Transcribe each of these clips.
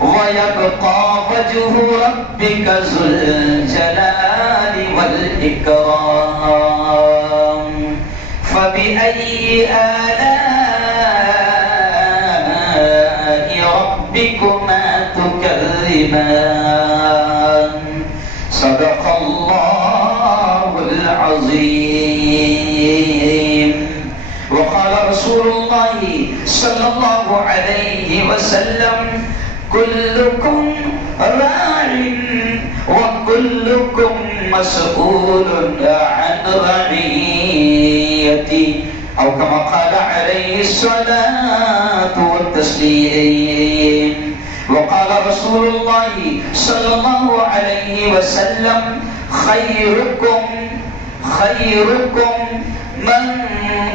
وَيَبْقَى وَجْهُ رَبِّكَ ذُو الْجَلَالِ وَالْإِكْرَامِ فَبِأَيِّ آلَاءِ رَبِّكُمَا تُكَذِّبَانِ صدق الله العظيم. وقال رسول الله صلى الله عليه وسلم كلكم راع وكلكم مسؤول عن رعيته أو كما قال عليه الصلاة والتسليم. وقال رسول الله صلى الله عليه وسلم خيركم من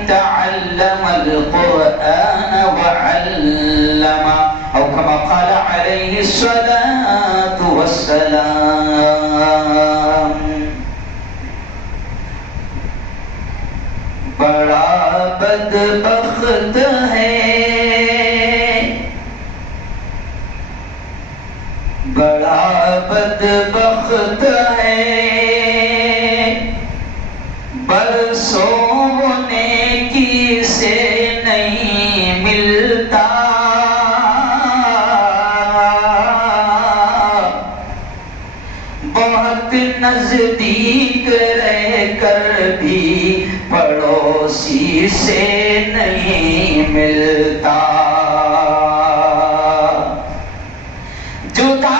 تعلم القرآن وعلمه أو كما قال عليه الصلاة والسلام. بڑا بدبخت ہے بڑا بدبخت ہے برسوں نیکی سے نہیں ملتا بہت نزدیک رہ کر بھی پڑوسی سے نہیں ملتا جدا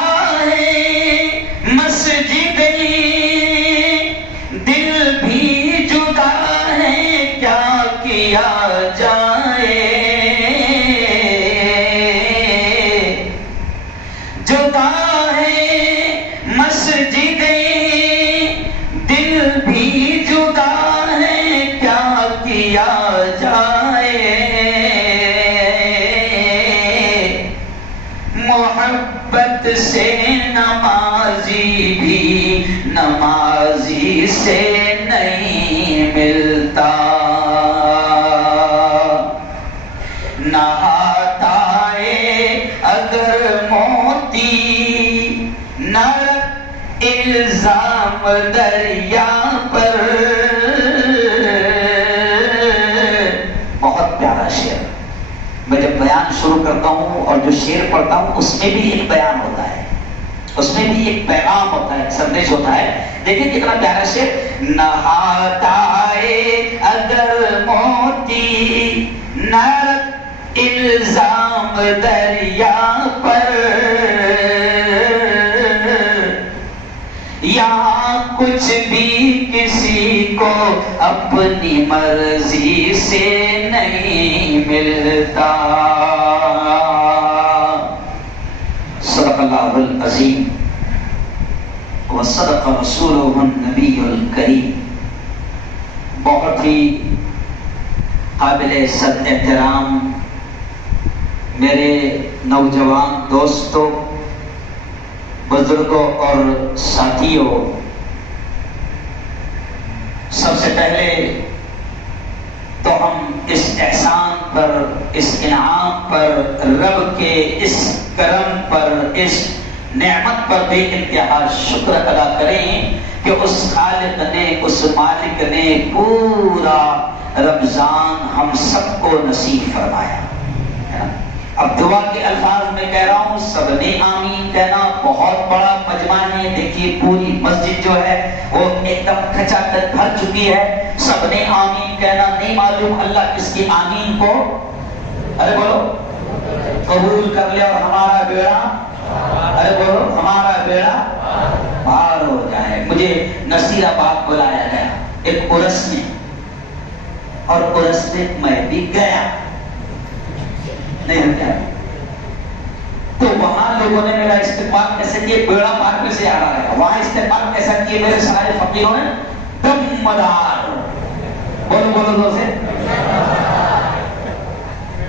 سے نمازی بھی نمازی سے نہیں ملتا نہاتا ہے اگر موتی نہ الزام دریا پر. بہت پیارا شعر. میں جب بیان شروع کرتا ہوں اور جو شعر پڑھتا ہوں اس میں بھی ایک بیان ہوتا ہے, اس میں بھی ایک پیغام ہوتا ہے, ایک سندیش ہوتا ہے. دیکھیں کتنا پیارا شعر. نہاتا ہے اگر موتی نہ الزام دریا پر یہاں کچھ بھی کسی کو اپنی مرضی سے نہیں ملتا. صدق اللہ العظیم وصدق رسولہ النبی الکریم. بہت ہی قابل صد احترام میرے نوجوان دوستوں, بزرگوں اور ساتھیوں, سب سے پہلے تو ہم اس احسان پر, اس انعام پر, رب کے اس کرم پر, اس نعمت پر بے انتہا شکر ادا کریں کہ اس خالق نے, اس مالک نے پورا رمضان ہم سب کو نصیب فرمایا. اب دعا کے الفاظ میں کہہ رہا ہوں, سب نے آمین کہنا. بہت بڑا مجمع ہے, دیکھیے پوری مسجد جو ہے وہ ایک دم کھچا کر بھر چکی ہے. سب نے آمین کہنا. نہیں معلوم اللہ کس کی آمین کو ارے بولو قبول کر لے اور ہمارا بیڑا ارے بولو ہمارا بیڑا پار ہو جائے. مجھے نصیر آباد بلایا گیا ایک عرس میں, اور عرس میں میں بھی گیا نہیں ہوتا. تو وہاں لوگوں نے میرا استقبال کیسے کیا, بیڑا پار میں سے آ رہا ہے. وہاں استقبال کیسا کیے میرے سارے فقیروں نے, دم مدار بولو بولو دو سے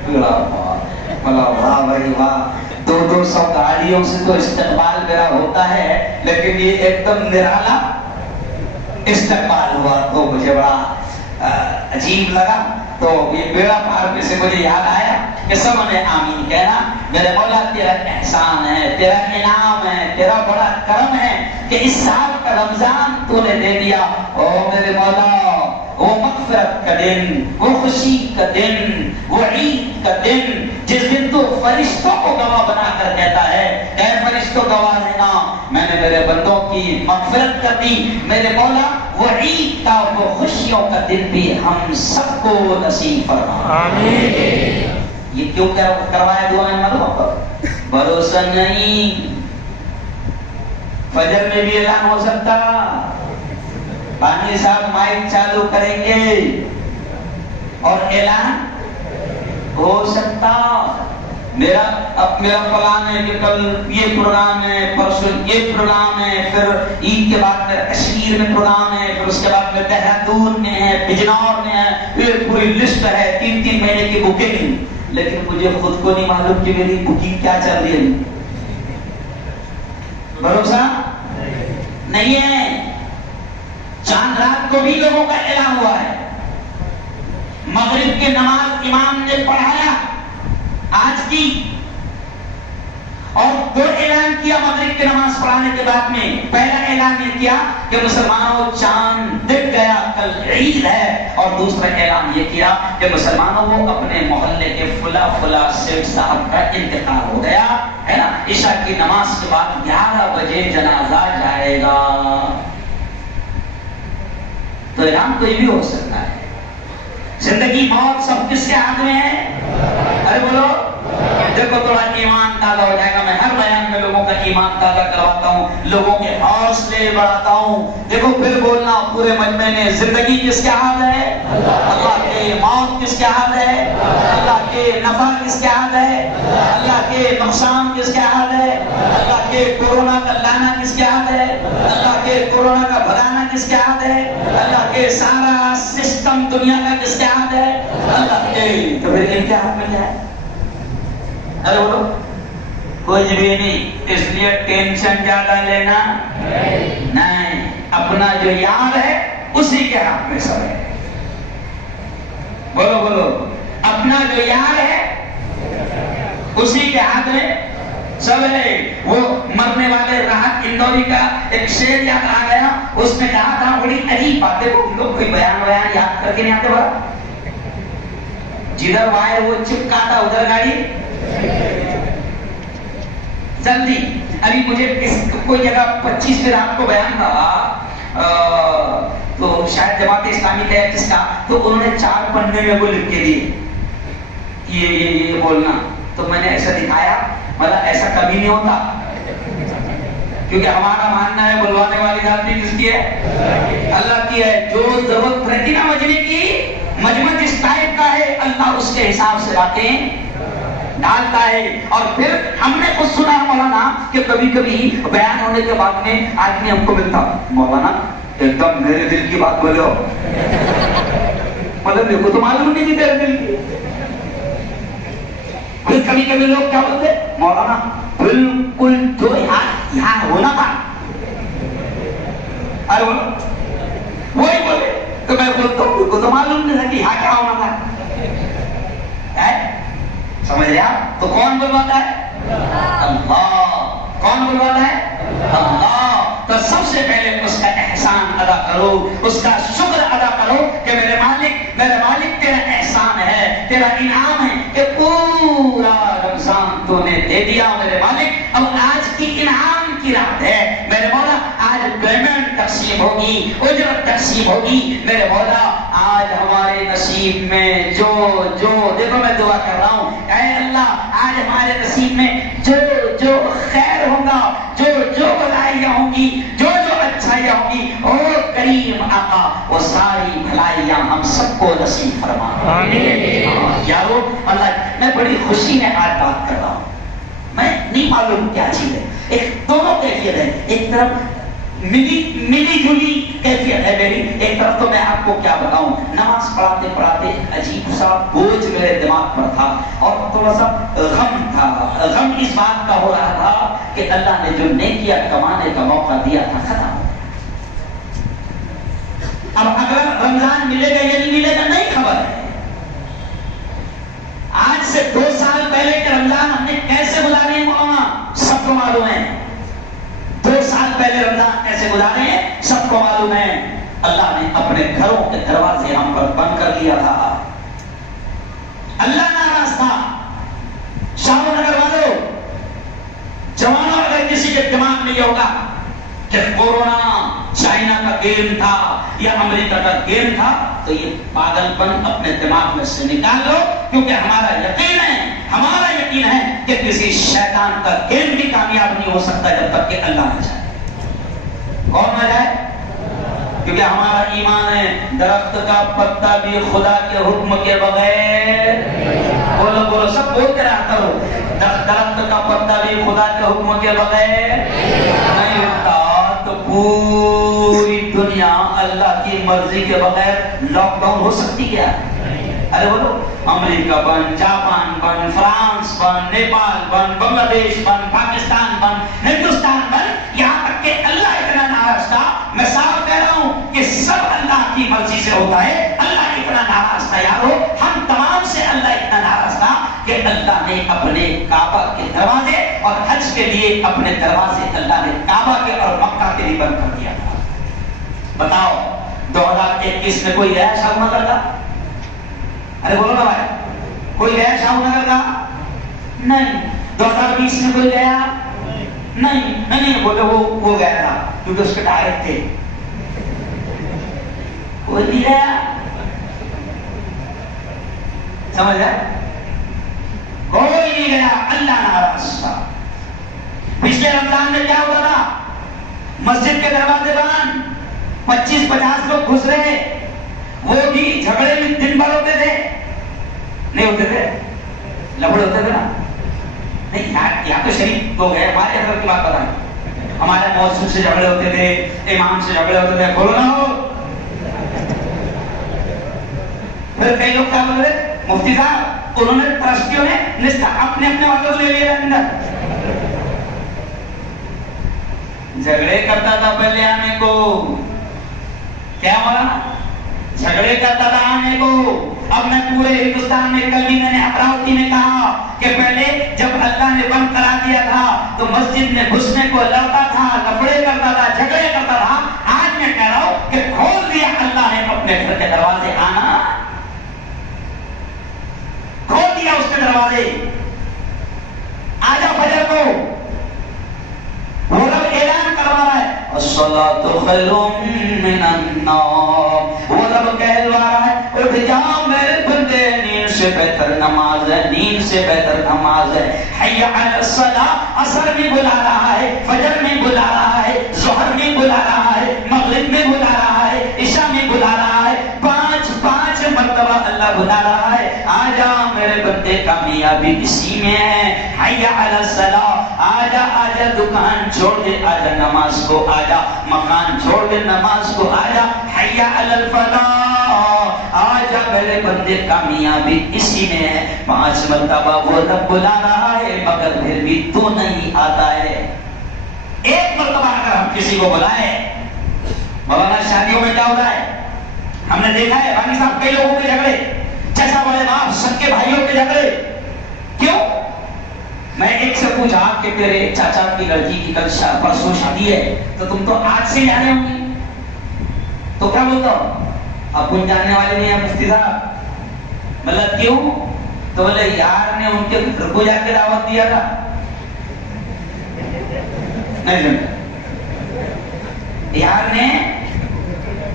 بیڑا پار. بلا واہ بھائی واہ. 200 گاڑیوں سے تو استقبال میرا ہوتا ہے, لیکن یہ ایک دم نرالا استقبال ہوا تو مجھے بڑا عجیب لگا. تو یہ بیڑا پار پہ سے مجھے یاد آیا کہ سب نے آمین کہنا. میرے مولا تیرا احسان ہے, تیرا انعام ہے, تیرا بڑا کرم ہے کہ اس سال کا رمضان تو نے دے دیا. او میرے مولا وہ مغفرت کا دن, وہ خوشی کا دن, وہ عید کا دن جس دن تو فرشتوں کو گواہ بنا کر کہتا ہے اے فرشتوں گواہ رہنا میں نے میرے بندوں کی مغفرت کر دی. میرے مولا وہ عید کا, وہ خوشیوں کا دن بھی ہم سب کو نصیب فرما. آمین. یہ کیوں کروایا دعا ہے معلوم؟ بھروسہ نہیں, فجر میں بھی اعلان ہو سکتا, بانی صاحب مائک چالو کریں گے اور اعلان ہو سکتا. میرا پلان ہے کہ کل یہ پروگرام ہے, پرسوں یہ پروگرام ہے, پھر عید کے بعد میں کشمیر میں پروگرام ہے, پھر اس کے بعد میں دہرادون میں ہے, بجنور میں ہے, یہ پوری لسٹ ہے 3 مہینے کی بکنگ. لیکن مجھے خود کو نہیں معلوم کہ میری بکنگ کیا چل رہی ہے. بھروسہ نہیں ہے. چاند رات کو بھی لوگوں کا اعلان ہوا ہے. مغرب کی نماز امام نے پڑھایا آج کی, اور 2 اعلان کیا مغرب کی نماز پڑھانے کے بعد میں. پہلا اعلان یہ کیا کہ مسلمانوں چاند دکھ گیا, کل عید ہے. اور دوسرا اعلان یہ کیا کہ مسلمانوں کو اپنے محلے کے فلا سیٹ صاحب کا انتقال ہو گیا ہے نا. عشاء کی نماز کے بعد 11 بجے جنازہ جائے گا. تو اعلان کوئی بھی ہو سکتا ہے. زندگی موت سب کس کے ہاتھ میں ہے؟ ارے بولو. دیکھو تھوڑا ایمان تازہ ہو جائے گا. میں ہر بیان میں لوگوں کا ایمان تازہ کرواتا ہوں, لوگوں کے حوصلے بڑھاتا ہوں. دیکھو پھر بولنا پورے مجمع نے, زندگی کس کے ہاتھ ہے؟ اللہ کے. موت کس کے ہاتھ ہے؟ اللہ کے. نفع کس کے ہاتھ ہے؟ اللہ کے. نقصان کس کے ہاتھ ہے؟ اللہ کے. کورونا کا لانا کس کے ہاتھ ہے؟ اللہ کے. کورونا کا بھگانا کس کے ہاتھ ہے؟ اللہ کے. سارا سسٹم دنیا کا کس کے ہاتھ ہے؟ اللہ کے. تو پھر ان کے ہاتھ میں جائے. ارے بولو کچھ بھی نہیں. اس لیے ٹینشن زیادہ لینا نہیں. اپنا جو یار ہے اسی کے ہاتھ میں سب ہے. بولو بولو. اپنا جو یار ہے اسی کے ہاتھ میں سب ہے. وہ مرنے والے راحت اندوری کا ایک شعر یاد آ گیا. اس میں کہا تھا بڑی عجیب بات ہے, وہ لوگ کوئی بیان یاد کر کے نہیں آتے بڑا. جدھر وائر وہ چپکاتا ادھر گاڑی جلدی. ابھی مجھے کوئی جگہ 25 میں رات کو بیان تھا تو شاید جماعت اسلامی کا جس کا, تو انہوں نے 4 پنے میں وہ لکھ کے دیے یہ بولنا. تو میں نے ایسا دکھایا, مطلب ایسا کبھی نہیں ہوتا, کیونکہ ہمارا ماننا ہے بلوانے والی ذات بھی کس کی ہے؟ اللہ کی ہے. جو ضرورت رہتی نا مجمع کی, مجمع جس ٹائپ کا ہے اللہ اس کے حساب سے باتیں ڈالتا ہے. اور پھر ہم نے خود سنا مولانا کہ کبھی کبھی بیان ہونے کے بعد میں آدمی ہم کو ملتا, مولانا ایک دم میرے دل کی بات بولے ہو. مطلب میرے کو تو معلوم نہیں تھی تیرے دل کی. پھر کبھی کبھی لوگ کیا بولتے, مولانا بالکل جو یہاں ہونا تھا. ارے بولو وہی بولے. تو میں بولتا ہوں میرے کو تو معلوم نہیں تھا کہ یہاں کیا ہونا تھا. سمجھ لیا؟ تو کون بلواتا ہے؟ اللہ. کون بلواتا ہے؟ اللہ. تو سب سے پہلے اس کا احسان ادا کرو, اس کا شکر ادا کرو کہ میرے مالک تیرا احسان ہے, تیرا انعام ہے کہ پورا رمضان تو نے دے دیا میرے مالک. اب آج کی انعام کی رات ہے میرے مولا. آج پیمنٹ تقسیم ہوگی, اجرت تقسیم ہوگی میرے مولا. آج ہمارے نصیب میں جو دیکھو میں دعا کر رہا ہوں, اے اللہ آج ہمارے نصیب میں جو خیر ہوگا, جو بھلائیاں ہوں گی, جو اچھائیاں ہوں گی, او کریم آقا وہ ساری بھلائیاں ہم سب کو نصیب فرما. آمین. یارو اللہ میں بڑی خوشی میں آج بات کر رہا ہوں. میں نہیں معلوم کیا چیز ہے. ایک دونوں کیفیت ہے. ایک طرف ملی جلی کیفیت ہے میری. ایک طرف تو میں آپ کو کیا بتاؤں, نماز پڑھاتے پڑھاتے عجیب سا بوجھ میرے دماغ پر تھا اور تھوڑا سا غم تھا. غم اس بات کا ہو رہا تھا کہ اللہ نے جو نیکیاں کمانے کا موقع دیا تھا ختم. اب اگر رمضان ملے گا یا نہیں ملے گا نہیں خبر ہے, آج سے 2 سال پہلے کے رمضان ہم نے کیسے گزارے ہیں مولانا سب کو معلوم ہے. 2 سال پہلے رمضان کیسے گزارے ہیں سب کو معلوم ہے. اللہ نے اپنے گھروں کے دروازے ہم پر بند کر دیا تھا. اللہ ناراض تھا. شاہو نگر والوں جوانوں اگر کسی کے دماغ میں یہ ہوگا کہ کورونا چائنا کا گیم تھا یا امریکہ کا گیم تھا تو یہ پاگل پن اپنے دماغ میں سے نکال لو, کیونکہ ہمارا یقین ہے کہ کسی شیطان کا گیم بھی کامیاب نہیں ہو سکتا جب تک کہ اللہ نہ چاہے. کون نہ جائے؟ کیونکہ ہمارا ایمان ہے درخت کا پتا بھی خدا کے حکم کے بغیر, بولو بولو سب بول کے رہا کرو, درخت کا پتا بھی خدا کے حکم کے بغیر نہیں اٹھتا. تو پوری دنیا اللہ کی مرضی کے بغیر لاک ڈاؤن ہو سکتی کیا؟ ارے بولو, امریکہ بن, جاپان بن, فرانس بن, نیپال بن, بنگلہ دیش بن, پاکستان بن, ہندوستان بن, یہاں تک کہ اللہ اتنا ناراض تھا. میں صاف کہہ رہا ہوں کہ سب اللہ کی مرضی سے ہوتا ہے. اللہ اتنا ناراض تھا یارو, ہم تمام سے اللہ اتنا ناراض تھا کہ اللہ نے اپنے کعبہ کے دروازے اور حج کے لیے اپنے دروازے اللہ نے کعبہ کے اور مکہ کے لیے بند کر دیا تھا. بتاؤ 2021 میں کوئی گیا شاہ نگر کا؟ ارے بولو نا بھائی, کوئی گیا شاہ نگر کا؟ نہیں. 2020 میں کوئی گیا؟ نہیں بولے وہ گیا تھا کیونکہ اس کے ٹائر تھے. کوئی نہیں گیا, سمجھ گئے؟ کوئی نہیں گیا, اللہ ناراض تھا. پچھلے رمضان میں کیا ہوا تھا؟ مسجد کے دروازے بند, 25-50 لوگ گھس رہے, وہ بھی جھگڑے میں دن بھر ہوتے تھے, نہیں ہوتے تھے, لفڑے ہوتے تھے نا. نہیں یہاں تو شریف لوگ ہیں, ہمارے حضرت کی بات بتائیں, ہمارے مؤذن سے جھگڑے ہوتے تھے, امام سے جھگڑے ہوتے تھے, بولو نہ ہو. پھر کئی لوگ کیا بول رہے, مفتی صاحب انہوں نے ٹرسٹیوں نے اپنے والوں کو لے لیا اندر. جھگڑے کرتا تھا پہلے آنے کو, کیا ہوا, جھگڑے کرتا تھا آنے کو. اب میں پورے ہندوستان میں, کل بھی میں نے امراوتی میں کہا کہ پہلے جب اللہ نے بند کرا دیا تھا تو مسجد میں گھسنے کو لڑتا تھا, لفڑے کرتا تھا, جھگڑے کرتا تھا. آج میں کہہ رہا ہوں کہ کھول دیا اللہ نے اپنے گھر کے دروازے, آنا کھول دیا اس کے دروازے. آجا فجر کو وہ رب اعلان کروا رہا ہے الصلاۃ خیر من النوم. وہ رب کہلوا رہا ہے اٹھ جا میرے بندے, نیند سے بہتر نماز ہے, نیند سے بہتر نماز ہے. حی علی الصلاۃ, عصر میں بلا رہا ہے, فجر میں بلا رہا ہے, ظہر میں بلا رہا ہے, مغرب میں بلا رہا ہے, عشاء میں بلا رہا ہے. 5 مرتبہ اللہ بلا رہا ہے, آجا میرے بندے, کامیابی اسی میں ہے. حی علی الصلاۃ, آجا آجا, دکان چھوڑ دے, آجا نماز کو, آجا مکان چھوڑ دے, نماز کو, آجا. حی علی الفلاح, آجا میرے بندے, کامیابی اسی میں ہے. 5 مرتبہ وہ رب بلا رہا ہے مگر پھر بھی تو نہیں آتا ہے. ایک مرتبہ اگر ہم کسی کو بلائیں, مولانا شادیوں میں کیا ہوتا ہے, ہم نے دیکھا ہے بانی صاحب کئی لوگوں کے جھگڑے, چچا بڑے باپ سکے بھائیوں کے جھگڑے. کیوں؟ میں ایک سے پوچھا کہ تیرے چاچا کی لڑکی کی کل پرسوں شادی ہے تو تم تو آج سے جا رہے ہوں گے, تو کیا بولتا ہوں, اب کچھ جاننے والے نہیں ہیں مفتی صاحب. مطلب کیوں؟ تو بولے یار نے ان کے گھر کو جا کے دعوت دیا تھا. نہیں سمجھا, یار نے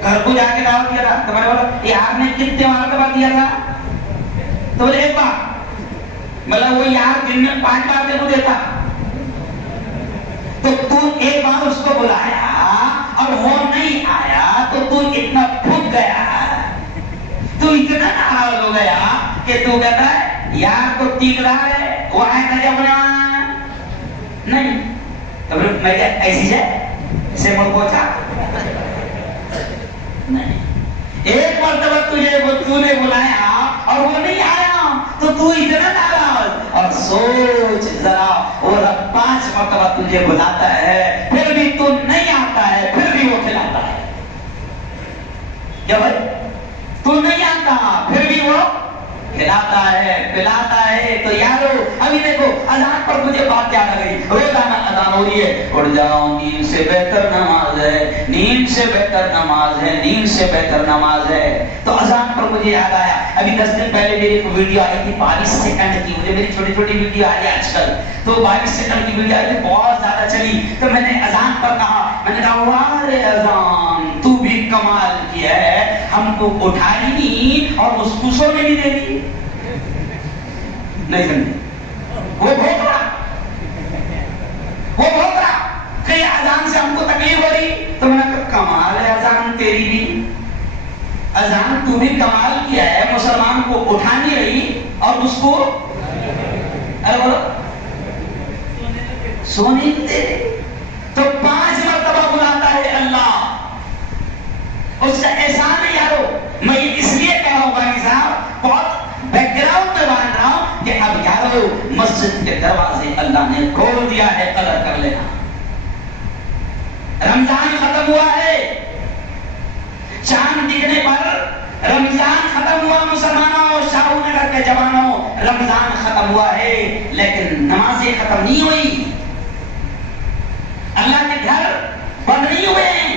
گھر کو جا کے دعوت دیا تھا. تو میں نے بولا یار نے کتنے مرتبہ دیا تھا؟ تو بولے ایک بار. مطلب وہ یار دن میں 5 بار تیرے کو دیتا, تو تو ایک بار اس کو بلایا اور وہ نہیں آیا تو تو اتنا پھٹ گیا, تو اتنا ناراض ہو گیا کہ تو کہتا ہے یار تو ٹیکرار ہے, وہ آئے گا جب نہیں. تو میں کیا ایسی جائے اسے مڑ پہنچا نہیں. ایک مرتبہ تو نے بلایا اور وہ نہیں آیا تو تو اتنا ناراض, اور سوچ ذرا وہ رب 5 مرتبہ تجھے بلاتا ہے پھر بھی تو نہیں آتا ہے, پھر بھی وہ کھلاتا ہے. جب تو نہیں آتا پھر بھی وہ کھلاتا ہے پلاتا ہے. تو یارو ابھی دیکھو اذان پر مجھے بات یاد آ گئی. روزانہ اذان ہو رہی ہے, اٹھ جاؤ, نیند سے بہتر نماز ہے, نیند سے بہتر نماز ہے, نیند سے بہتر نماز ہے. تو اذان پر مجھے یاد آیا, ابھی 10 دن پہلے میری ایک ویڈیو آئی تھی 22 سیکنڈ کی. مجھے میری چھوٹی چھوٹی ویڈیو آ رہی ہے آج کل, تو 22 سیکنڈ کی ویڈیو آئی تھی, بہت زیادہ چلی. تو میں نے اذان پر کہا, میں نے کہا واہ رے اذان, تو بھی کمال کیا ہے, ہم کو اٹھا ہی نہیں اور اس کو سونے نہیں دے دی. نہیں سمجھے, وہ بھوک رہا کہ اذان سے ہم کو تکلیف ہو رہی. تو میں نے کہا کمال ہے اذان تیری بھی, اذان تو بھی کمال کیا ہے, مسلمان کو اٹھا نہیں رہی اور اس کو سونے دے. تو 5 مرتبہ بلاتا ہے اللہ, اس کا احسان ہے یارو. میں اس لیے کہہ رہا ہوں بھائی صاحب, بہت بیک گراؤنڈ میں بات رہا ہوں کہ اب یارو مسجد کے دروازے اللہ نے کھول دیا ہے, قدر کر لینا. رمضان ختم ہوا ہے, چاند دکھنے پر رمضان ختم ہوا. مسلمانوں, شاہو نگر کے جوانوں, رمضان ختم ہوا ہے لیکن نمازیں ختم نہیں ہوئی. اللہ کے گھر بند نہیں ہوئے ہیں.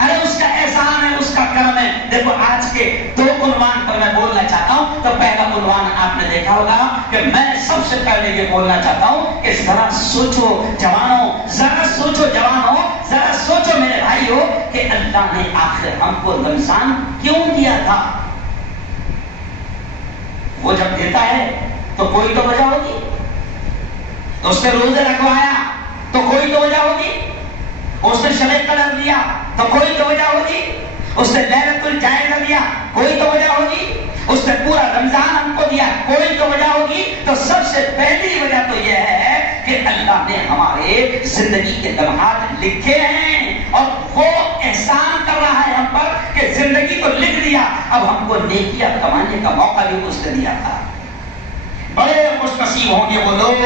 ارے اس کا احسان ہے, اس کا کرم ہے. دیکھو آج کے 2 عنوان پر میں بولنا چاہتا ہوں. تو پہلا عنوان آپ نے دیکھا ہوگا کہ میں سب سے پہلے یہ بولنا چاہتا ہوں کہ ذرا سوچو جوانوں, ذرا سوچو جوانوں, ذرا سوچو میرے بھائیو کہ اللہ نے آخر ہم کو رمضان کیوں دیا تھا. وہ جب دیتا ہے تو کوئی تو وجہ ہوگی, اس نے روزے رکھوایا تو کوئی تو وجہ ہوگی, اس نے شب قدر دیا تو کوئی تو وجہ ہوگی, اس نے لیلۃ الجائزہ دیا کوئی تو وجہ ہوگی, اس نے پورا رمضان ہم کو دیا کوئی تو وجہ ہوگی. تو سب سے پہلی وجہ تو یہ ہے کہ اللہ نے ہمارے زندگی کے لمحات لکھے ہیں اور وہ احسان کر رہا ہے ہم پر کہ زندگی کو لکھ دیا, اب ہم کو نیکیاں کمانے کا موقع بھی اس نے دیا تھا. بڑے خوش نصیب ہوں گے وہ لوگ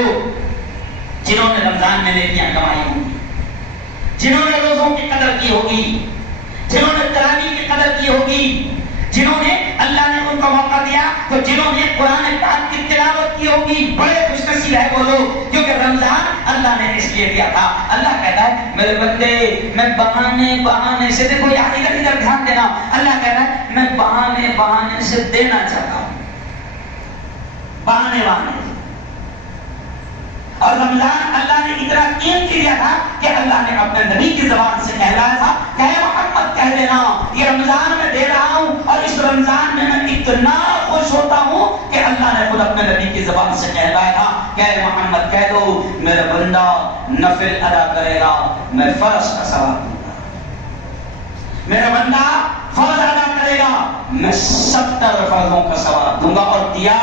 جنہوں نے رمضان میں نیکیاں کمائی ہوں گی, جنہوں نے روزوں کی قدر کی ہوگی, جنہوں نے تراویح کی قدر کی ہوگی, جنہوں نے اللہ نے ان کو موقع دیا تو جنہوں نے قرآن پاک کی تلاوت کی ہوگی. بڑے خوش نصیب ہے وہ لوگ کیونکہ رمضان اللہ نے اس لیے دیا تھا. اللہ کہتا ہے میرے بندے میں بہانے سے, دیکھو یار ادھر دھیان دینا, اللہ کہتا ہے میں بہانے سے دینا چاہتا ہوں, بہانے سے. اور رمضان اللہ نے اتنا قیمتی دیا تھا کہ اللہ نے اپنے نبی کی زبان سے کہلایا تھا کہ اے محمد کہہ دینا یہ رمضان میں دے رہا ہوں, اور اس رمضان میں میں اتنا خوش ہوتا ہوں کہ اللہ نے خود اپنے نبی کی زبان سے کہلایا تھا کہ اے محمد کہہ دو میرا بندہ نفل ادا کرے گا میں فرض کا ثواب دوں گا, میرا بندہ فرض ادا کرے گا میں 70 فرضوں کا ثواب دوں گا. اور دیا.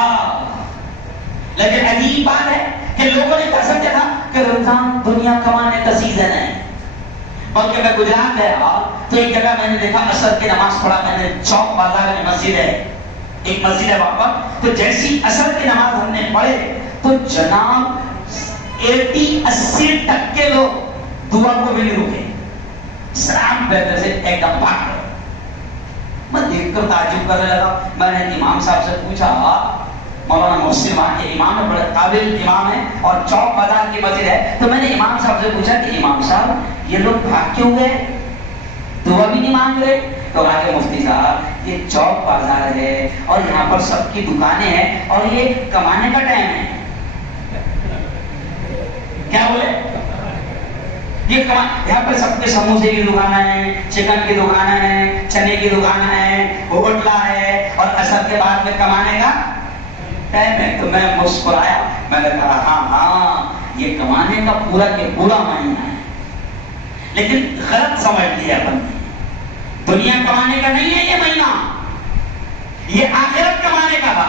لیکن عجیب بات ہے کہ لوگوں نے کہا سمجھا تھا کہ رمضان دنیا کمانے کا سیزن ہے. بلکہ میں گجرات گیا تو ایک جگہ میں نے دیکھا عصر کی نماز پڑھا, میں نے چوک بازار میں مسجد ہے, ایک مسجد ہے وہاں پر. تو جیسی عصر کی نماز ہم نے پڑھے تو جناب 80-80% لوگ دعا کو بھی نہیں رکے, سلام پھیرنے سے ایک دم بھاگ گئے. میں دیکھ کر تعجب کرنے لگا. میں نے امام صاحب سے پوچھا, مولانا محسن وہاں کے امام ہے, بڑے قابل امام ہے اور چوک بازار کی مسجد ہے. تو میں نے امام صاحب سے پوچھا کہ امام صاحب یہ لوگ بھاگ کیوں گئے, دعا بھی نہیں مانگ رہے؟ تو وہاں کے مفتی صاحب یہ چوک بازار ہے اور یہاں پر سب کی دکانیں ہیں اور یہ کمانے کا ٹائم ہے. کیا بولے؟ یہاں پر سب کے سموسے کی دکانیں ہیں, چکن کی دکانیں ہیں, چنے کی دکانیں ہیں, ہوٹلا ہے, اور عصر کے بعد میں کمانے کا ٹائم ہے. تو میں مسکرایا, میں نے کہا ہاں یہ کمانے کا پورا کے پورا مہینہ ہے. لیکن غلط سمجھ لیا بندے, دنیا کمانے کا نہیں ہے یہ مہینہ, یہ آخرت کمانے کا تھا.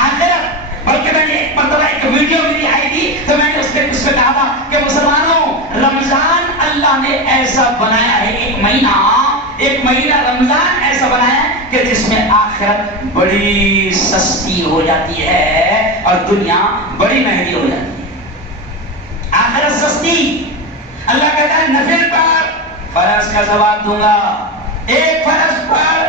آخرت. بلکہ میں نے ایک مرتبہ ایک ویڈیو میری آئی تھی تو میں نے اس میں کہا تھا کہ مسلمانوں رمضان اللہ نے ایسا بنایا ہے, ایک مہینہ رمضان ایسا بنایا ہے کہ جس میں آخرت بڑی سستی ہو جاتی ہے اور دنیا بڑی مہنگی ہو جاتی ہے. آخرت سستی. اللہ کہتا ہے نفل پر فرض کا ثواب دوں گا, ایک فرض پر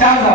400।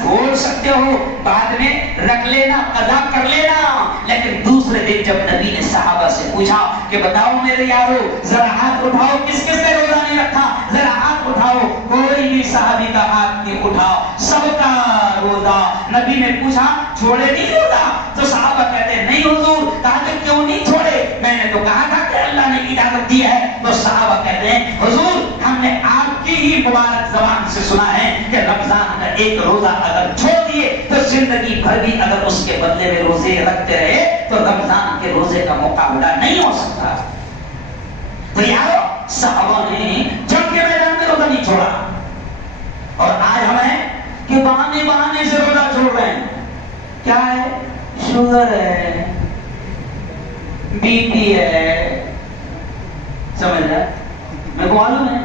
چھوڑ سکتے ہو، بعد میں رکھ لینا، قضا کر لینا. لیکن دوسرے دن جب نبی نے صحابہ سے پوچھا کہ بتاؤ میرے یارو، ذرا ہاتھ اٹھاؤ، کس کس نے روزہ نہیں رکھا؟ ذرا ہاتھ اٹھاؤ. کوئی بھی صحابی کا ہاتھ نہیں اٹھا، سب کا روزہ. نبی نے پوچھا چھوڑے نہیں روزہ؟ تو صحابہ کہتے ہیں نہیں حضور. کہا کہ کیوں نہیں چھوڑے؟ میں نے تو کہا تھا کہ اللہ نے اجازت دی ہے. تو صحابہ کہتے ہیں حضور ہم نے آپ کی ہی مبارک زبان سے سنا ہے کہ رمضان کا ایک روزہ اگر چھوڑ دیے تو زندگی بھر بھی اگر اس کے بدلے میں روزے رکھتے رہے تو رمضان کے روزے کا مقابلہ نہیں ہو سکتا. تو یارو صحابہ نے جنگ کے میدان میں روزہ نہیں چھوڑا، اور آج ہمیں کہ بہانے بہانے سے روزہ چھوڑ رہے ہیں. کیا ہے؟ شوگر ہے، بی پی ہے. سمجھ رہا؟ میں کو معلوم ہے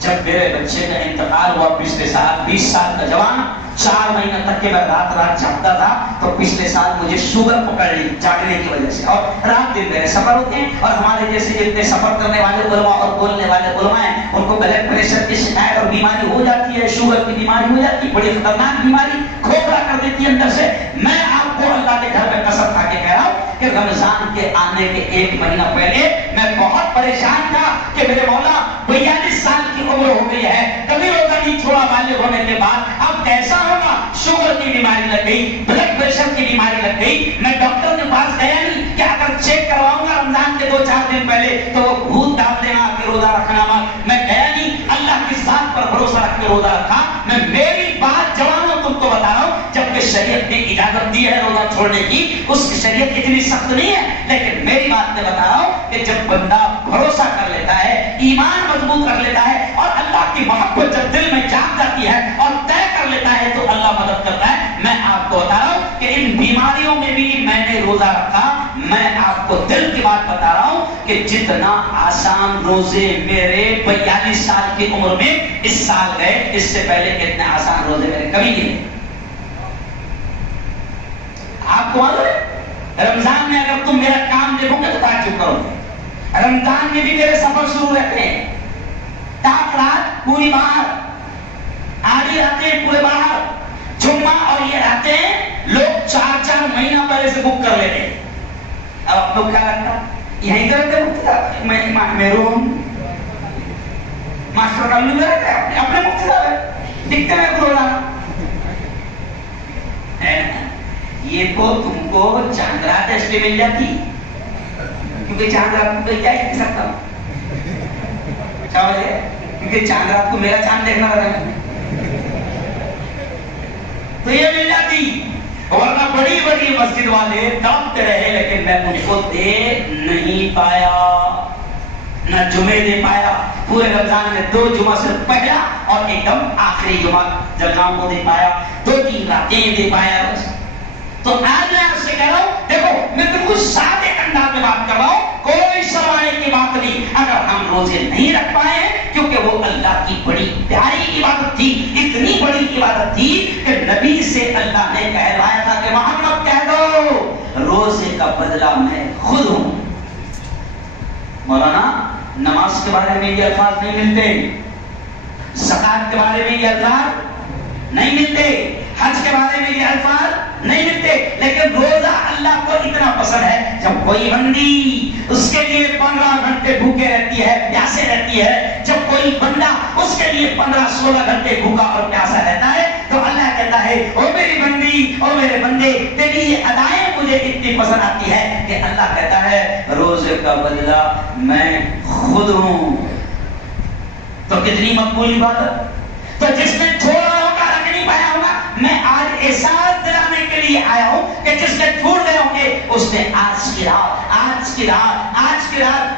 جب میرے بچے کا انتقال ہوا پچھلے سال، 20 سال کا جوان، 4 مہینہ تک کے میں رات رات جاگتا تھا. تو پچھلے سال مجھے شوگر پکڑ لی جاگنے کی وجہ سے، اور رات دن میرے سفر ہوتے ہیں. اور ہمارے جیسے جتنے سفر کرنے والے علماء اور بولنے والے علماء ہیں ان کو بلڈ پریشر کی شکایت اور بیماری ہو جاتی ہے، شوگر کی بیماری ہو جاتی ہے، بڑی خطرناک بیماری، کھوکھلا کر دیتی ہے اندر سے. میں آپ کو اللہ کے گھر میں قسم کھا کے کہہ رہا ہوں کہ رمضان کے آنے کے 1 مہینہ پہلے میں بہت پریشان تھا کہ میرے مولا 42 سال کی عمر ہو گئی ہے، کبھی روزہ نہیں چھوڑا بالغ ہونے کے بعد، اب کیسا ہوگا؟ شوگر کی بیماری لگ گئی، بلڈ پریشر کی بیماری لگ گئی. میں ڈاکٹر کے پاس گیا نہیں کہ اگر چیک کرواؤں گا رمضان کے 2-4 دن پہلے تو وہ بھوت ڈال دینا کہ روزہ رکھنا مت. میں گیا نہیں، اللہ کی ذات پر بھروسہ رکھ کے روزہ رکھا. میں میری بات جوانوں تم کو بتا رہا ہوں، جبکہ شریعت نے اجازت دی ہے روزہ چھوڑنے کی، اس کی شریعت اتنی سخت نہیں ہے، لیکن میری بات میں بتا رہا ہوں کہ جب بندہ بھروسہ کر لیتا ہے، ایمان مضبوط کر لیتا ہے، اور اللہ کی محبت جب دل میں جاگ جاتی ہے اور طے کر لیتا ہے تو اللہ مدد کرتا ہے. میں آپ کو بتا رہا ہوں کہ ان بیماریوں میں بھی میں نے روزہ رکھا. میں آپ کو دل کی بات بتا رہا ہوں کہ جتنا آسان روزے میرے 42 سال کی عمر میں اس سال گئے، اس سے پہلے اتنے آسان روزے میرے کبھی نہیں. آپ کو معلوم ہے رمضان میں اگر تم میرا کام دیکھو گے تو تعجب کرو گے. رمضان میں بھی میرے سفر شروع رہتے ہیں، تاک رات پوری باہر، آدھی راتیں پورے باہر، جمعہ اور یہ راتیں لوگ 4-4 مہینہ پہلے سے بک کر لیتے ہیں. اب آپ لوگ کیا لگتا یہیں کرتے میں روم ماسٹر کالونی میں رہتے ہیں، اپنے مقتدر دکھتے ہیں روزانہ. یہ تو تم کو چاند رات اس لیے مل جاتی کیونکہ چاند رات کو کوئی کیا ہی نہیں سکتا. کیا وجہ ہے؟ کیونکہ چاند رات کو میرا چاند دیکھنا رہتا ہے تو یہ مل جاتی. ورنہ بڑی بڑی مسجد والے تڑپتے رہے لیکن میں ان کو دے نہیں پایا، نہ جمعے دے پایا. پورے رمضان میں 2 جمعہ صرف پہلا اور ایک دم آخری جمعہ جلام کو دے پایا، 2-3 راتیں دے پایا بس. تو آج میں آپ سے کہہ رہا ہوں، دیکھو میں بالکل سادے انداز میں بات کر رہا ہوں، کوئی شرمانے کی بات نہیں. اگر ہم روزے نہیں رکھ پائے کیونکہ وہ اللہ کی بڑی پیاری عبادت تھی، اتنی بڑی عبادت تھی کہ نبی سے اللہ نے کہلوایا تھا کہ محمد کہہ دو روزے کا بدلہ میں خود ہوں. مولانا نماز کے بارے میں یہ الفاظ نہیں ملتے، زکات کے بارے میں یہ الفاظ نہیں ملتے، حج کے بارے میں یہ الفاظ نہیں ملتے، لیکن روزہ اللہ کو اتنا پسند ہے. جب کوئی بندی اس کے لیے 15 گھنٹے بھوکے رہتی ہے، پیاسے رہتی ہے، جب کوئی بندہ اس کے لیے 15-16 گھنٹے بھوکا اور پیاسا رہتا ہے تو اللہ کہتا ہے او میری بندی، او میرے بندے، تیری یہ ادائیں مجھے اتنی پسند آتی ہے کہ اللہ کہتا ہے روزے کا بدلہ میں خود ہوں. تو کتنی مقبول عبادت. تو جس نے چھوڑا ہوگا رکھ نہیں پایا ہوگا، میں آج احساس دلانے کے لیے آیا ہوں کہ جس نے چھوڑ گئے ہوں گے اس نے آج کی رات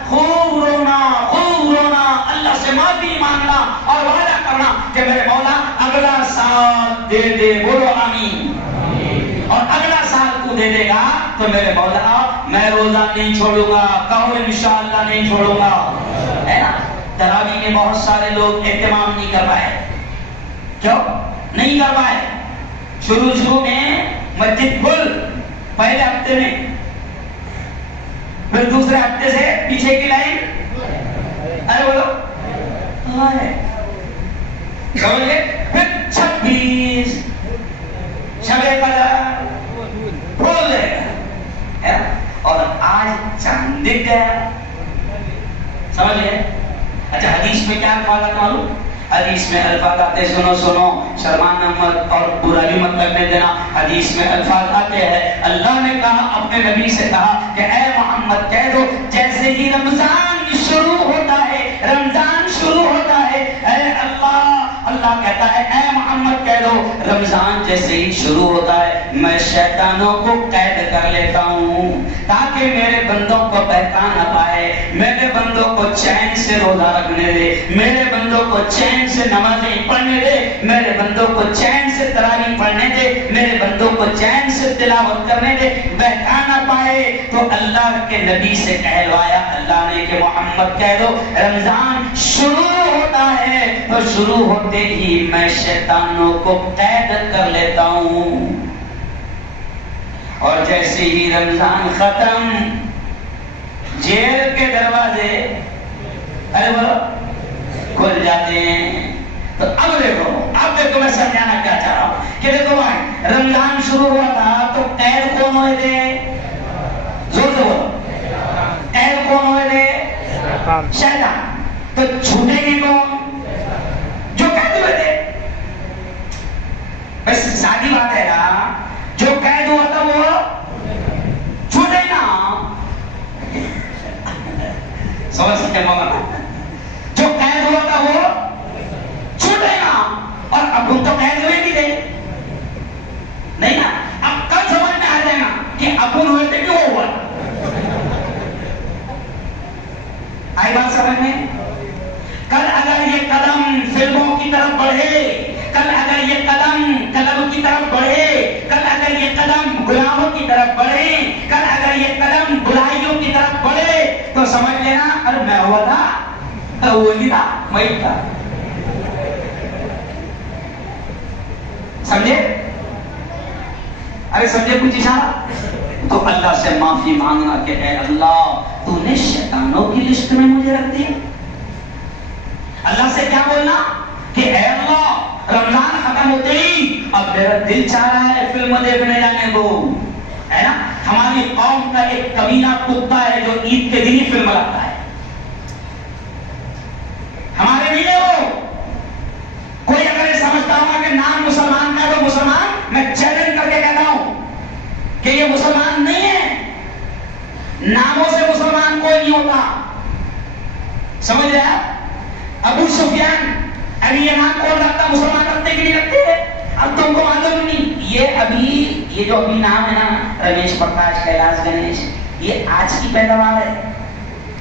خوب رونا، اللہ سے معافی مانگنا اور وعدہ کرنا کہ میرے مولا اگلا سال دے دے، بولو آمین. اور اگلا سال کو دے دے گا تو میرے مولا میں روزہ نہیں چھوڑوں گا، کہو انشاءاللہ نہیں چھوڑوں گا. ہے نا؟ تراویح میں بہت سارے لوگ اہتمام نہیں کر پائے. کیوں نہیں کر پائے؟ شروع میں مسجد کھل پہلے ہفتے میں، پھر دوسرے ہفتے سے پیچھے کی لائن، ارے بولو پھر 26 حدیث میں الفاظ آتے، سنو شرمانا مت اور برا بھی مت کرنے دینا. حدیث میں الفاظ آتے ہیں، اللہ نے کہا اپنے نبی سے کہا کہ اے محمد کہہ دو جیسے ہی رمضان شروع ہوتا ہے، رمضان شروع ہوتا ہے، اے اللہ کہتا ہے اے محمد کہہ دو رمضان جیسے ہی شروع ہوتا ہے میں شیطانوں کو قید کر لیتا ہوں تاکہ میرے بندوں کو بہکا نہ پائے، میرے بندوں کو چین سے روزہ رکھنے دے، میرے بندوں کو چین سے نمازیں پڑھنے دے، میرے بندوں کو چین سے تراویح پڑھنے دے، میرے بندوں کو چین سے تلاوت کرنے دے، بہکا نہ پائے. تو اللہ کے نبی سے کہلوایا اللہ نے کہ محمد کہہ دو رمضان شروع ہوتا ہے تو شروع ہوتے ہی میں شیطانوں کو قید کر لیتا ہوں، اور جیسے ہی رمضان ختم جیل کے دروازے ارے بولو کھل جاتے ہیں. تو اب دیکھو میں سمجھانا کیا چاہ رہا ہوں کہ دیکھو بھائی رمضان شروع ہوا تھا تو قید کون ہوئے تھے؟ زور سے بولو، قید کون ہوئے تھے؟ شیطان. تو چھوٹے گی کون؟ جو قید ہوئے تھے. بس سادی بات ہے نا، جو قید ہوا تھا وہ چھوٹے نا. سمجھ سکتے مولانا، جو قید ہوا تھا وہ چھوٹے نا. اور اب ہم تو قید ہوئے بھی تھے نہیں نا. اب کل سمجھ میں آ جائے گا کہ اپن ہوئے تھے کہ وہ ہوا. آئی بات سمجھ میں؟ کل اگر یہ قدم فلموں کی طرف بڑھے، کل اگر یہ قدم کلب کی طرف بڑھے، کل اگر یہ قدم گناہوں کی طرف بڑھے، کل اگر یہ قدم برائیوں کی طرف بڑھے تو سمجھ لینا ارے میں ہوا تھا، وہ نہیں تھا، میں تھا. سمجھے؟ ارے سمجھے کچھ اشارہ؟ تو اللہ سے معافی مانگنا کہ اے اللہ تو نے شیطانوں کی لسٹ میں مجھے رکھ دیا. اللہ سے کیا بولنا کہ اے اللہ رمضان ختم ہوتے ہی اب میرا دل چاہ رہا ہے فلم دیکھنے جانے کو، ہے نا. ہماری قوم کا ایک کمینہ کتا ہے جو عید کے دن ہی فلم لگتا ہے. ہمارے لیے وہ کوئی اگر سمجھتا ہوا کہ نام مسلمان کا تو مسلمان، میں چیلنج کر کے کہتا ہوں کہ یہ مسلمان نہیں ہے. ناموں سے مسلمان کوئی نہیں ہوتا. سمجھ رہے ہیں؟ ابو سفیان ابھی یہ نام کون رکھتا؟ مسلمان رکھتے کہ نہیں رکھتے؟ اب تم کو معلوم نہیں. یہ جو ابھی نام ہے نا رمیش پرکاش کیلاش گنیش، یہ آج کی پیداوار ہے.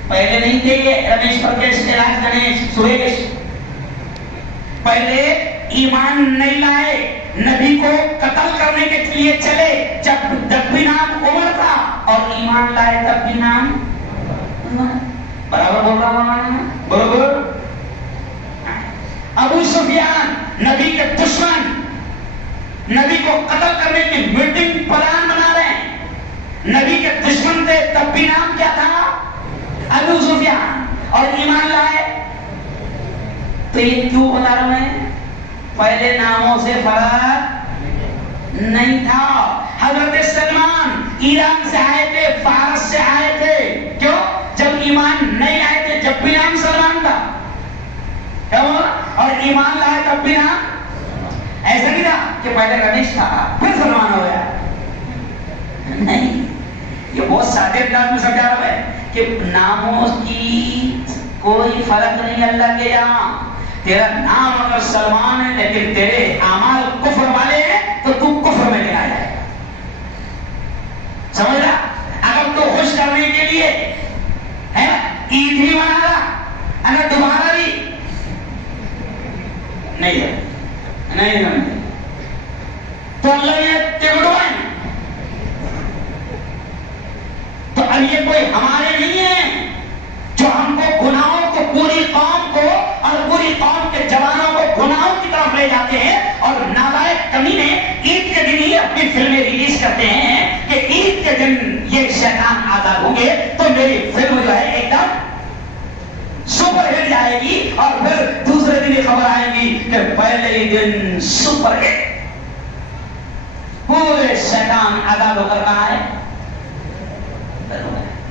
پہلے نہیں تھے یہ رمیش پرکاش کیلاش گنیش سریش. پہلے ایمان نہیں لائے، نبی کو قتل کرنے کے لیے چلے، جب بھی نام عمر تھا اور ایمان لائے تب بھی نام برابر بول رہا ہوں. برابر. ابو سفیان نبی کے دشمن، نبی کو قتل کرنے کی میٹنگ پلان بنا رہے ہیں، نبی کے دشمن تھے تب بھی نام کیا تھا؟ ابو سفیان. اور ایمان لائے. تو یہ کیوں بتا رہا ہوں میں؟ پہلے ناموں سے فرق نہیں تھا. حضرت سلمان ایران سے آئے تھے، فارس سے آئے تھے. کیوں؟ جب ایمان نہیں آئے تھے جب بھی نام سلمان تھا، اور ایمان لائے تب بھی نام ایسا نہیں تھا کہ پہلے رمیش تھا پھر سلمان ہو گیا. نہیں، یہ بہت سادے انداز میں سمجھا رہا ہے کہ ناموں کی کوئی فرق نہیں اللہ کے یہاں. تیرا نام اگر سلمان ہے لیکن تیرے اعمال کفر والے ہیں تو تو کفر میں گرا جائے گا. سمجھ رہا؟ اگر تو خوش کرنے کے لیے ہے عید ہی منا رہا، اگر دوبارہ بھی نہیں تو اللہ نے ٹکڑوائے. تو اب یہ کوئی ہمارے نہیں ہے جو ہم کو گناہوں کو، پوری قوم کو اور پوری قوم کے جوانوں کو گناہوں کی طرف لے جاتے ہیں، اور نالائق کمینے عید کے دن ہی اپنی فلمیں ریلیز کرتے ہیں کہ عید کے دن یہ شیطان آزاد ہوں گے تو میری فلم جو ہے ایک دم سپر ہٹ جائے گی، اور پھر دوسرے دن یہ خبر آئے گی کہ پہلے ہی دن سپر ہٹ. پورے شیطان آزاد ہو کر کہاں ہے؟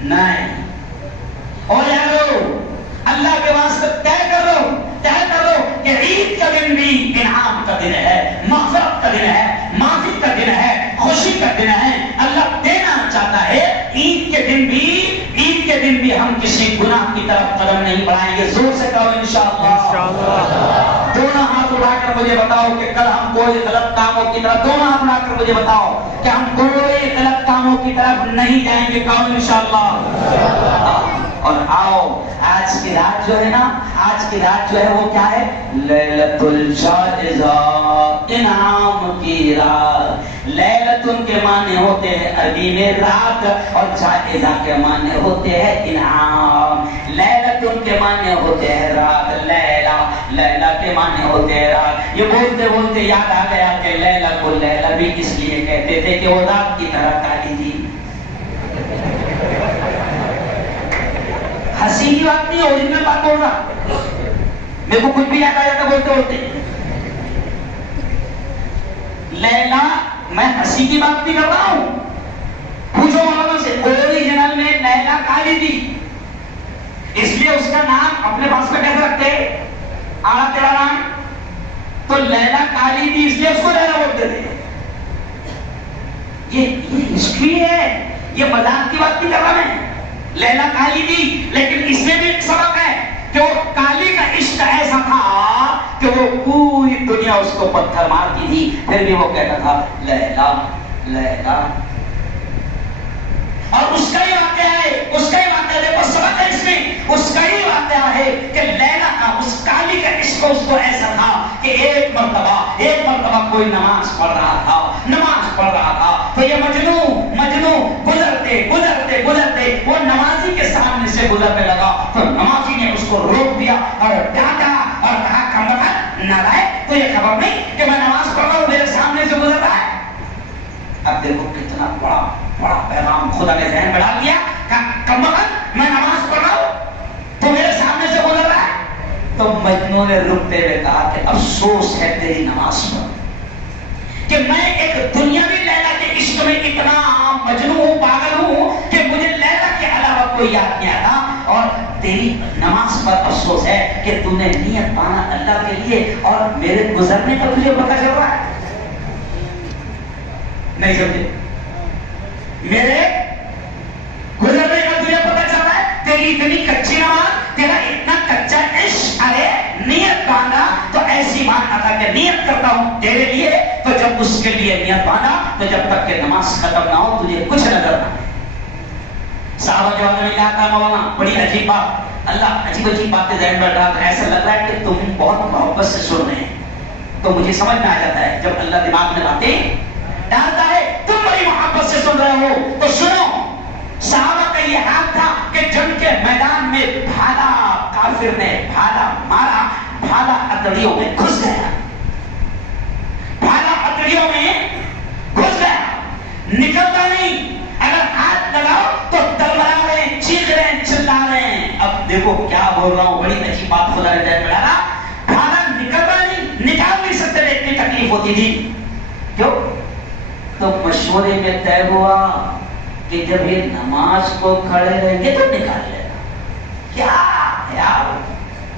نہیں. اور یادو اللہ کے واسطے طے کر لو کہ عید کا دن بھی انعام کا دن ہے، مغفرت کا دن ہے، معافی کا دن ہے، خوشی کا دن ہے. اللہ دینا چاہتا ہے. عید کے دن بھی ہم کسی گناہ کی طرف قدم نہیں بڑھائیں گے. زور سے کہو انشاءاللہ. دونوں ہاتھ اٹھا کر مجھے بتاؤ کہ کل ہم کوئی غلط کاموں کی طرف، دونوں ہاتھ اٹھا کر مجھے بتاؤ کہ ہم کوئی غلط کاموں کی طرف نہیں جائیں گے. کہو انشاءاللہ. اور آؤ آج کی رات جو ہے نا، آج کی رات جو ہے وہ کیا ہے؟ لیلۃ الجائزہ، انعام کی رات. لیلۃ کے معنی ہوتے ہیں عربی میں رات، اور جائزہ کے معنی ہوتے ہیں انعام. لیلۃ کے معنی ہوتے ہیں رات، لیلہ کے معنی ہوتے ہیں رات. یہ بولتے بولتے یاد آ گیا کہ لیلہ کو لیلہ بھی اس لیے کہتے تھے کہ وہ رات کی طرح کالی تھی. ہنسی کی بات نہیں، اوریجنل بات بول رہا. میرے کو کچھ بھی یاد آ جاتا بولتے بولتے. لیلا، میں ہنسی کی بات نہیں کر رہا ہوں. پوچھو والوں سے، اوریجنل میں لیلا کالی تھی، اس لیے اس کا نام اپنے پاس میں کیسے رکھتے؟ آڑا تیرا نام. تو لیلا کالی تھی اس لیے اس کو لیلا بولتے تھے. یہ ہسٹری ہے، یہ مذاق کی بات نہیں کر رہا میں. لیلا کالی تھی، لیکن اس میں بھی ایک سبق ہے کہ وہ کالی کا عشق ایسا تھا کہ وہ پوری دنیا اس کو پتھر مارتی تھی، پھر بھی وہ کہتا تھا لیلا لیلا. اور اس کا ہی واقعہ ہے، اس کا ہی واقعہ دیکھو سبق ہے اس میں. اس کا ہی واقعہ ہے کہ لیلا کا، اس کالی کا عشق اس کو ایسا تھا کہ ایک مرتبہ کوئی نماز پڑھ رہا تھا تو یہ مجنو گزرتے وہ نمازی کے سامنے سے گزرنے لگا. تو نمازی نے اس کو روک دیا اور ڈانٹا اور کہا کمبخت نالائق، تو یہ خبر نہیں کہ میں نماز پڑھ رہا ہوں، میرے سامنے سے گزر رہا ہے. اب دیکھو کتنا بڑا پیغام خدا نے ذہن میں ڈال دیا. کمبخت، میں نماز پڑھ رہا ہوں تو میرے سامنے سے گزر رہا ہے. تو مجنو نے رکتے ہوئے کہا کہ افسوس ہے تیری نماز پر کہ میں ایک دنیاوی لیلا کے عشق میں اتنا مجنون ہوں، پاگل ہوں کہ مجھے لیلا کے علاوہ کوئی یاد نہیں آتا. اور تیری نماز پر افسوس ہے کہ تو نے نیت بانا اللہ کے لیے اور میرے گزرنے کا تجھے پتہ چل رہا ہے. نہیں سمجھے؟ میرے گزرنے کا تجھے پتہ چل رہا ہے. تیری اتنی کچی نماز، تیرا اتنا کچا عشق. ارے نیت باندھا تو ایسی ماننا تھا کہ نیت کرتا ہوں تیرے لیے، تو جب اس کے لیے نیت باندھا تو جب تک کہ نماز ختم نہ ہو تجھے کچھ نظر نہ آئے. صحابہ جواب میں کہا تھا مولانا بڑی عجیب بات، اللہ عجیب باتیں ذہن میں ڈال، ایسا لگ رہا ہے کہ تم بہت محبت سے سن رہے ہیں. تو مجھے سمجھ میں آ جاتا ہے جب اللہ دماغ میں باتیں ڈالتا ہے تم بڑی محبت سے سن رہے ہو تو سنو. صحابہ کا یہ حال تھا کہ جنگ کے میدان میں بھالا کافر نے بھالا مارا، بھالا اتڑیوں میں گھس گیا، نکلتا نہیں. اگر ہاتھ لگاؤ تو تلوار رہے ہیں، چیخ رہے ہیں، چلا رہے ہیں. اب دیکھو کیا بول رہا ہوں، بڑی عجیب بات خدا نے ذہن میں ڈالا. بھالا نکلتا نہیں، نکال نہیں سکتے، اتنی تکلیف ہوتی تھی. کیوں؟ تو مشورے میں طے ہوا کہ جب یہ نماز کو کھڑے رہیں گے تو نکال لینا. کیا یار،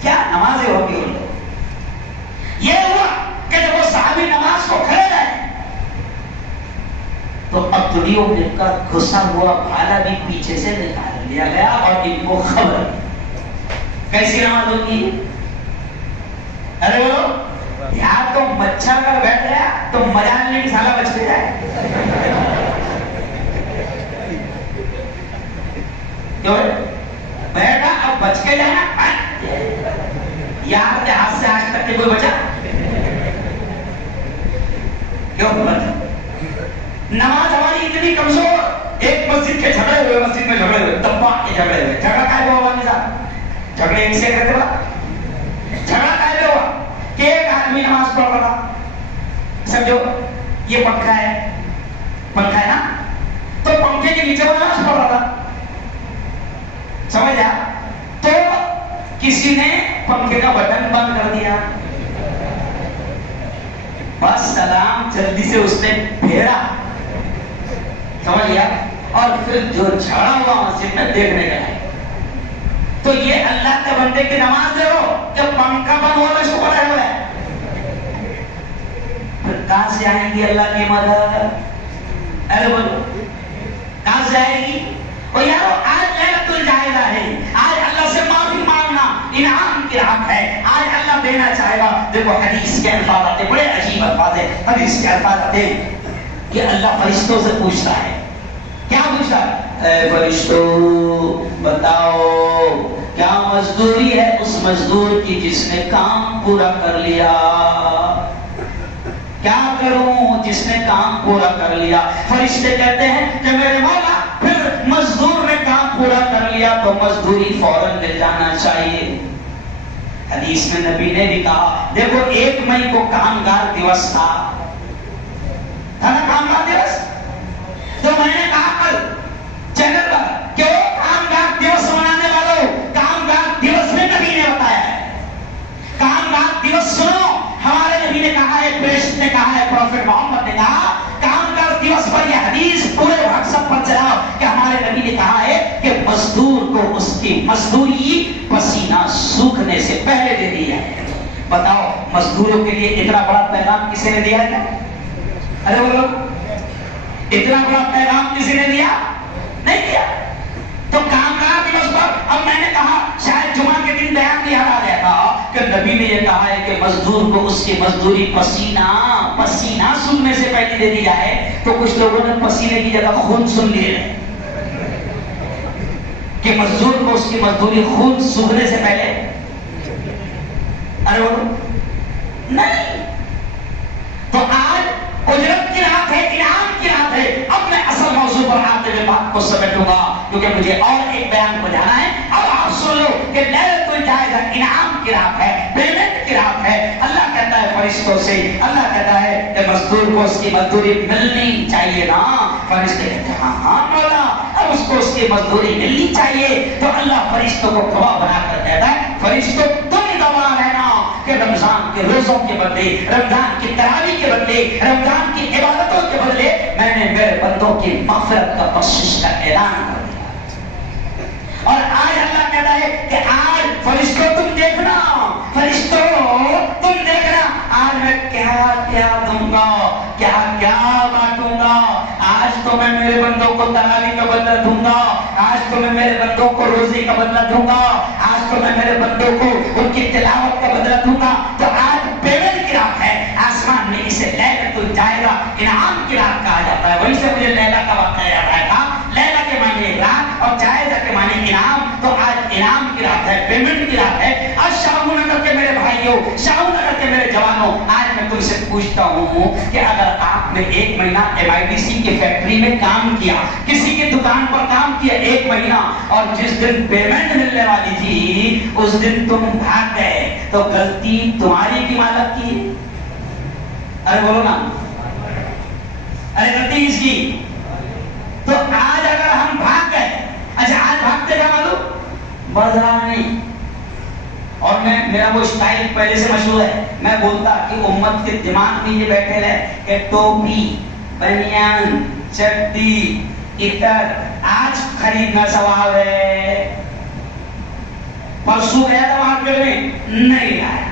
کیا نمازیں ہوگی ان لوگ. یہ ہوا کہ جب وہ صحابی نماز کو کھڑے رہے تو اتڑیوں میں کا گھسا ہوا بھالا بھی پیچھے سے نکال لیا گیا اور ان کو خبر. کیسی نماز ہوگی؟ ارے وہ یار تو مچھر کر بیٹھ گیا تو مزہ نہیں کہ سالہ بچ کے جائے. کیوں بیٹھا اب بچ کے جانا؟ یار کے ہاتھ سے آج تک کے کوئی بچا؟ کیوں بچا؟ نماز ہماری اتنی کمزور. ایک مسجد کے جھگڑے ہوئے، مسجد میں جھگڑے ہوئے، تبا کے جھگڑے ہوئے. جھگڑا کائے ہوا ہمارے ساتھ؟ جھگڑے ایک سے کرتے بڑا جھگڑا کائے ہوا کہ ایک آدمی نماز پڑھ رہا تھا. سمجھو یہ پنکھا ہے نا، تو پنکھے کے نیچے وہ نماز پڑھ رہا تھا. سمجھ آیا؟ تو کسی نے پنکھے کا بٹن بند کر دیا. بس سلام جلدی سے اس نے پھیرا، سمجھ گیا، اور پھر جو جھگڑا ہوا مسجد میں دیکھنے گیا. تو تو یہ اللہ کے بندے کی نماز دے ہو کہ پنکھا بند ہو رہا ہے پڑا ہوا ہے؟ پھر کہاں سے آئیں گی اللہ کی مدد؟ ارے بولو کہاں سے آئے گی؟ اور یارو آج لیلۃ الجائزہ ہے، آج اللہ سے معافی مانگنا انعام کی رات ہے، آج اللہ دینا چاہے گا۔ دیکھو حدیث کے الفاظ آتے، بڑے عجیب الفاظ ہیں، حدیث کے الفاظ آتے کہ اللہ فرشتوں سے پوچھتا ہے، کیا پوچھتا ہے؟ اے فرشتوں بتاؤ کیا مزدوری ہے اس مزدور کی جس نے کام پورا کر لیا؟ کیا کروں جس نے کام پورا کر لیا؟ فرشتے کہتے ہیں کہ میرے مولا پھر مزدور نے کام پورا کر لیا تو مزدوری فوراً لے جانا چاہیے۔ حدیث میں نبی نے بھی کہا، دیکھو 1 مئی کو کامگار دیوس تھا نا کامگار دیوس، تو میں نے کہا کل چینل پر کہ وہ کامگار دیوس منانے والوں، کامگار دیوس میں نبی نے بتایا ہے، کامگار دیوس سنو، ہمارے نبی نے کہا ہے، پریشت نے کہا ہے، پروفیٹ محمد نے کہا کامگار دیوس پر یہ حدیث پورے واٹس ایپ پر چلاؤ کہ ہمارے نبی نے کہا ہے کہ مزدور کو اس کی مزدوری پسینہ سوکھنے سے پہلے دے دی ہے۔ بتاؤ مزدوروں کے لیے اتنا بڑا پیغام کسی نے دیا ہے؟ ارے بولو اتنا بڑا پیغام کسی نے دیا؟ نہیں دیا۔ تو کامگار دیوس پر اب میں نے کہا شاید جمعہ کے دن بیان بھی یاد آ گیا تھا کہ نبی نے یہ کہا ہے کہ مزدور کو اس کی مزدوری پسینہ سننے سے پہلے دے دی جائے، تو کچھ لوگوں نے پسینے کی جگہ خون سن لیے کہ مزدور کو اس کی مزدوری خون سوکھنے سے پہلے۔ ارے بولو نہیں۔ تو آج اجرت کی رات ہے، انعام کی رات ہے۔ اب میں اصل موضوع پر آتے ہوئے بات کو سمیٹوں گا کیونکہ مجھے اور ایک بیان کو جانا ہے۔ اب آپ سن لو کہ لیلۃ الجائزہ انعام کی رات ہے، پیمنٹ کی رات ہے۔ اللہ کہتا ہے فرشتوں سے، اللہ کہتا ہے کہ مزدور کو اس کی مزدوری ملنی چاہیے نا؟ فرشتے کہتے ہیں ہاں مولا، اب اس کو اس کی مزدوری ملنی چاہیے۔ تو اللہ فرشتوں کو گواہ بنا کر کہتا ہے فرشتوں تم گواہ رہنا کہ رمضان کے روزوں کے بدلے، رمضان کی تراویح کے بدلے، رمضان کی عبادتوں کے بدلے میں نے میرے بندوں کی مغفرت کا بخشش کا اعلان کر دیا۔ اور آج اللہ کہتا ہے کہ آج فرشتوں تم دیکھنا، فرشتوں تم دیکھنا آج میں کیا کیا دوں گا، کیا کیا بانٹوں گا۔ آج تو میں میرے بندوں کو تراویح کا بدلہ دوں گا، آج تو میں میرے بندوں کو روزے کا بدلہ دوں گا، آج تو میں میرے بندوں کو ان کی تلاوت کا بدلہ دوں گا۔ تو آج پیمنٹ کی رات ہے، آسمان میں اسے لیلۃ الجائزہ انعام کی رات کہا جاتا ہے۔ وہیں سے مجھے لیلہ کا واقعہ یاد آیا تھا۔ لیلہ کے معنی ایک رات اور جائزہ کے معنی انعام۔ تو آج انعام کی رات ہے، پیمنٹ کی رات ہے۔ آج شاہو نگر کے میرے بھائیوں، شاہو نگر کے میرے جوانوں، آج میں تم سے پوچھتا ہوں کہ اگر آپ نے 1 مہینہ MIDC کی فیکٹری میں کام کیا، کسی کی دکان پر کام کیا 1 مہینہ، اور جس دن پیمنٹ ملنے والی تھی اس دن تم بھاگ گئے، تو غلطی تمہاری کی مالک کی؟ ارے بولو نا، ارے غلطی کس کی؟ تو آج اگر ہم بھاگ گئے، اچھا آج بھاگتے کیا معلوم؟ بدرانے۔ اور میرا وہ اسٹائل پہلے سے مشہور ہے، میں بولتا کہ امت کے دماغ میں یہ بیٹھے رہے کہ ٹوپی، بنیان، چٹی، عطر آج خریدنا ثواب ہے۔ پرسوں گیا تھا مارکیٹ میں، نہیں آیا،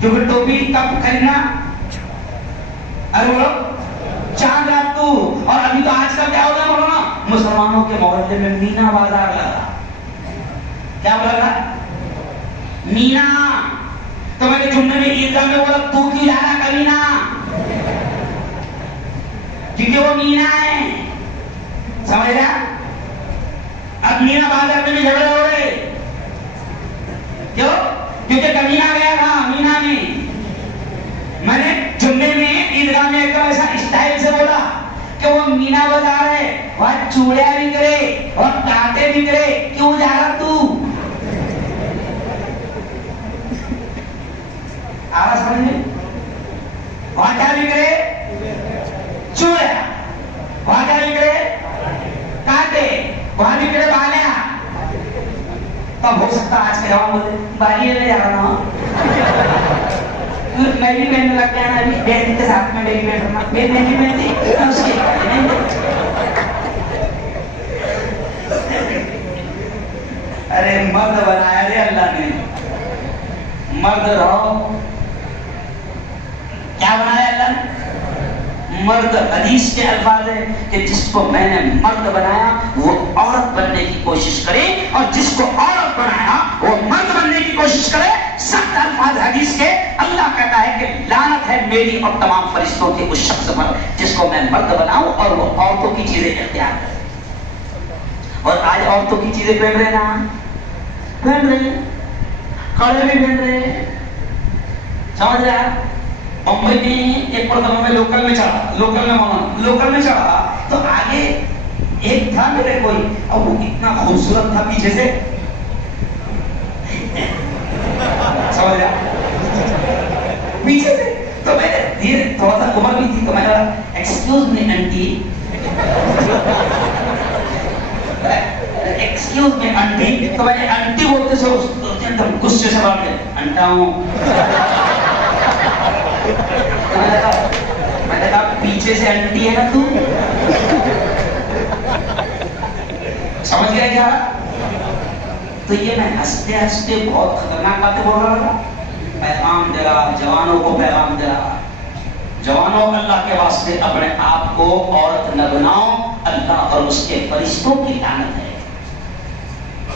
کیونکہ ٹوپی کب خریدنا؟ ارے بولو چاند رات تو۔ اور ابھی تو آج کل کیا ہو گیا بولو نا، مسلمانوں کے محلے میں مینا بازار لگا۔ کیا بولا تھا؟ مینا۔ تو میں نے جمعے میں عیدگاہ میں بولا تو کیوں جا رہا کا مینا؟ کیونکہ وہ مینا ہے، سمجھ رہا؟ اب مینا بازار میں بھی جھگڑے ہو رہے، کیوں؟ کیونکہ کمینہ گیا تھا مینا میں۔ میں نے جمعے میں عیدگاہ میں ایک ایسا اسٹائل سے بولا کہ وہ مینا بازار ہے، وہاں چوڑیاں بک رہے اور کانٹے بک رہے، کیوں جا رہا تو؟ آواز سمجھ میں؟ وہاں کیا بک رہے؟ چوڑیاں۔ وہاں کیا بک رہے؟ کانٹے۔ وہاں بک رہے بالیاں۔ تب ہو سکتا آج کے جواب بولے بالی لے جا رہا ہوں، میں بھی پہننے لگ گیا نا، ابھی بہن کے ساتھ میں بھی پہن رہا، بہن نہیں پہنتی اس کی بات نہیں۔ ارے مرد بنایا رے اللہ نے، مرد رہو. کیا بنایا اللہ نے؟ مرد. حدیث کے الفاظ ہے کہ جس کو میں نے مرد بنایا وہ عورت بننے کی کوشش کرے، اور جس کو عورت بنایا وہ مرد بننے کی کوشش کرے. سخت الفاظ حدیث کے. اللہ کہتا ہے کہ لعنت ہے میری اور تمام فرشتوں کے اس شخص پر جس کو میں مرد بناؤں اور وہ عورتوں کی چیزیں اختیار کرے. اور آج عورتوں کی چیزیں پہن رہے نا، پہن رہے، کڑے بھی پہن رہے. سمجھ رہے ہیں؟ بمبئی میں ایک مرتبہ میں لوکل میں چڑھا تو آگے ایک تھا میرے کوئی، اب وہ اتنا خوبصورت تھا پیچھے سے، سمجھ رہا پیچھے سے. تو میں نے تھوڑا سا عمر بھی تھی تو میں نے کہا excuse me aunty, excuse me aunty. تو میں نے آنٹی بولتے سے ایک دم غصے سے بات کیا، انٹا ہوں. میں نے کہا پیچھے سے آنٹی ہے نا تو. سمجھ گیا کیا؟ تو یہ میں ہنستے ہنستے بہت خطرناک باتیں بول رہا تھا. پیغام دے رہا، جوانوں کو پیغام دے رہا، جوانوں اللہ کے واسطے اپنے آپ کو عورت نہ بناؤ، اللہ اور اس کے فرشتوں کی لعنت ہے.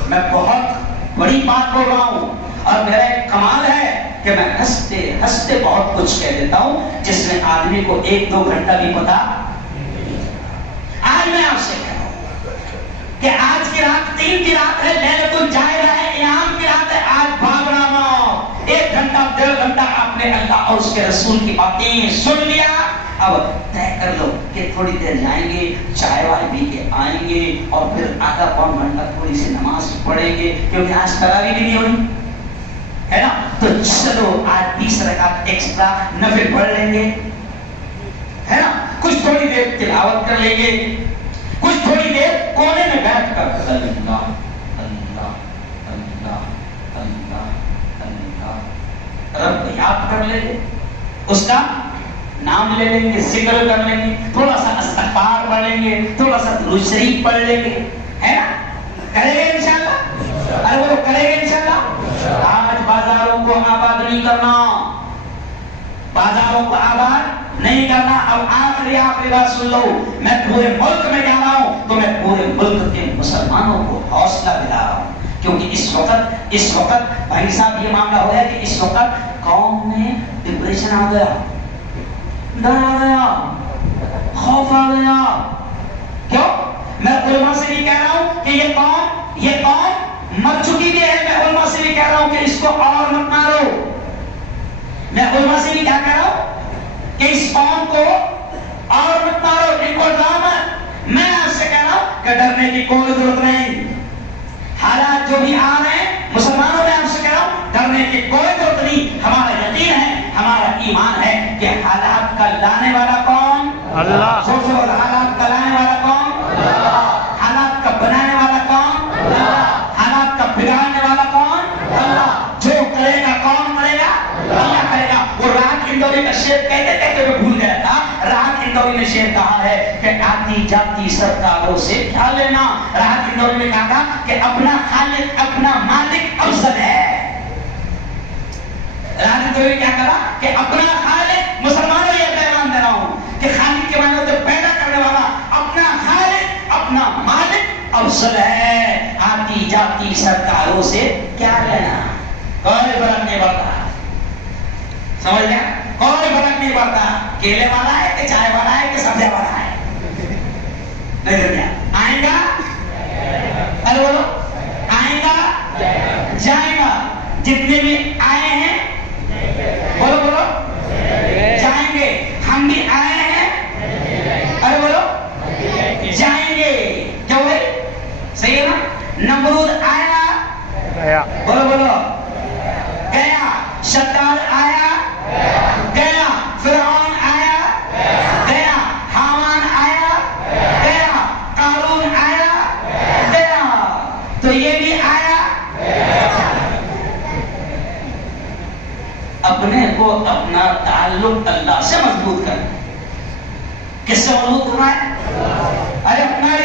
میں بہت بڑی بات بول رہا ہوں اور میرا ایک کمال ہے کہ میں ہنستے ہنستے بہت کچھ کہہ دیتا ہوں جس میں آدمی کو 1-2 گھنٹہ بھی پتا. آج میں آپ سے کہہ رہا ہوں کہ آج کی رات 3 کی رات ہے، لیلۃ الجائرہ ہے، انعام کی رات ہے. آج بھاگنا نہ، 1 گھنٹہ 1.5 گھنٹہ آپ نے اللہ اور اس کے رسول کی باتیں سن لیا. اب طے کر لو کہ تھوڑی دیر جائیں گے، چائے وائے پی کے آئیں گے اور پھر آدھا پون گھنٹہ تھوڑی سی نماز پڑھیں گے، کیونکہ آج تراویح بھی نہیں ہوئی ہے نا. تو چلو آج 20 رکعت ایکسٹرا نفل پڑھ لیں گے ہے نا. کچھ تھوڑی دیر تلاوت کر لیں گے، کچھ تھوڑی دیر کونے میں بیٹھ کر اللہ اللہ اللہ اللہ اللہ رب یاد کر لیں گے، اس کا نام لے لیں گے، ذکر کر لیں گے، تھوڑا سا استغفار پڑھ لیں گے، تھوڑا سا درود شریف پڑھ لیں گے، ہے نا. کریں گے انشاءاللہ. ارے وہ کریں گے انشاءاللہ. آج بازاروں کو آباد نہیں کرنا، بازاروں کو آباد نہیں کرنا. اب آخری بات سن لو، میں پورے ملک میں جا رہا ہوں تو میں پورے ملک کے مسلمانوں کو حوصلہ دلا رہا ہوں، کیونکہ اس وقت بھائی صاحب یہ معاملہ ہو ہے کہ اس وقت قوم میں ڈپریشن آ گیا، ڈر آ گیا، خوف آ گیا. کیوں؟ میں علماء سے بھی کہہ رہا ہوں کہ یہ قوم مر چکی بھی ہے. میں علماء سے بھی کہہ رہا ہوں کہ اس کو اور مت مارو. میں علماء سے بھی کیا کہہ رہا ہوں کہ اس قوم کو اور مت مارو، ان کو ڈراؤ مت. میں آپ سے کہہ رہا ہوں کہ ڈرنے کی کوئی ضرورت نہیں. حالات جو بھی آ رہے ہیں مسلمانوں، میں آپ سے کہہ رہا ہوں ڈرنے کی کوئی ضرورت نہیں. ہمارا یقین ہے، ہمارا ایمان ہے کہ حالات کا لانے والا کون؟ اللہ. سوچو، حالات کا لانے والا کون؟ اللہ. حالات کا بنانے والا کون؟ اللہ. حالات کا بگاڑنے والا کون؟ اللہ. جو کرے گا کون کرے گا؟ اللہ کرے گا. وہ راحت اندوری کا شعر کہتے کہتے میں بھول گیا تھا. راحت اندوری نے شعر کہا ہے کہ آتی جاتی سرکاروں سے کیا لینا. راحت اندوری نے کہا تھا کہ اپنا خالق اپنا مالک افضل ہے. راحت اندوری کیا کہا کہ اپنا خالق، مسلمانوں یہ پیغام دے رہا ہوں کہ خالق کے معنی ہوتے پیدا کرنے والا، اپنا خالق اپنا مالک افضل ہے. آتی جاتی سرکاروں سے کیا لینا. کوئی فرق نہیں پڑتا. سمجھ گیا؟ کوئی فرق نہیں پڑتا. کیلے والا ہے کہ چائے والا ہے کہ سبزی والا ہے. نہیں دنیا آئیں گا، ارے بولو آئیں گا جائیں گا. جتنے بھی آئے ہیں بولو بولو جائیں گے. ہم بھی آئے ہیں، ارے بولو جائیں گے. کیا ہوئے؟ صحیح ہے نا. نمرود آیا، بولو بولو گیا. شداد آیا گیا. فرعون آیا گیا. حامان آیا گیا. قارون آیا گیا. تو یہ بھی آیا. اپنے کو اپنا تعلق اللہ سے مضبوط کرنا. کس سے مضبوط کرنا ہے؟ ارے اپنا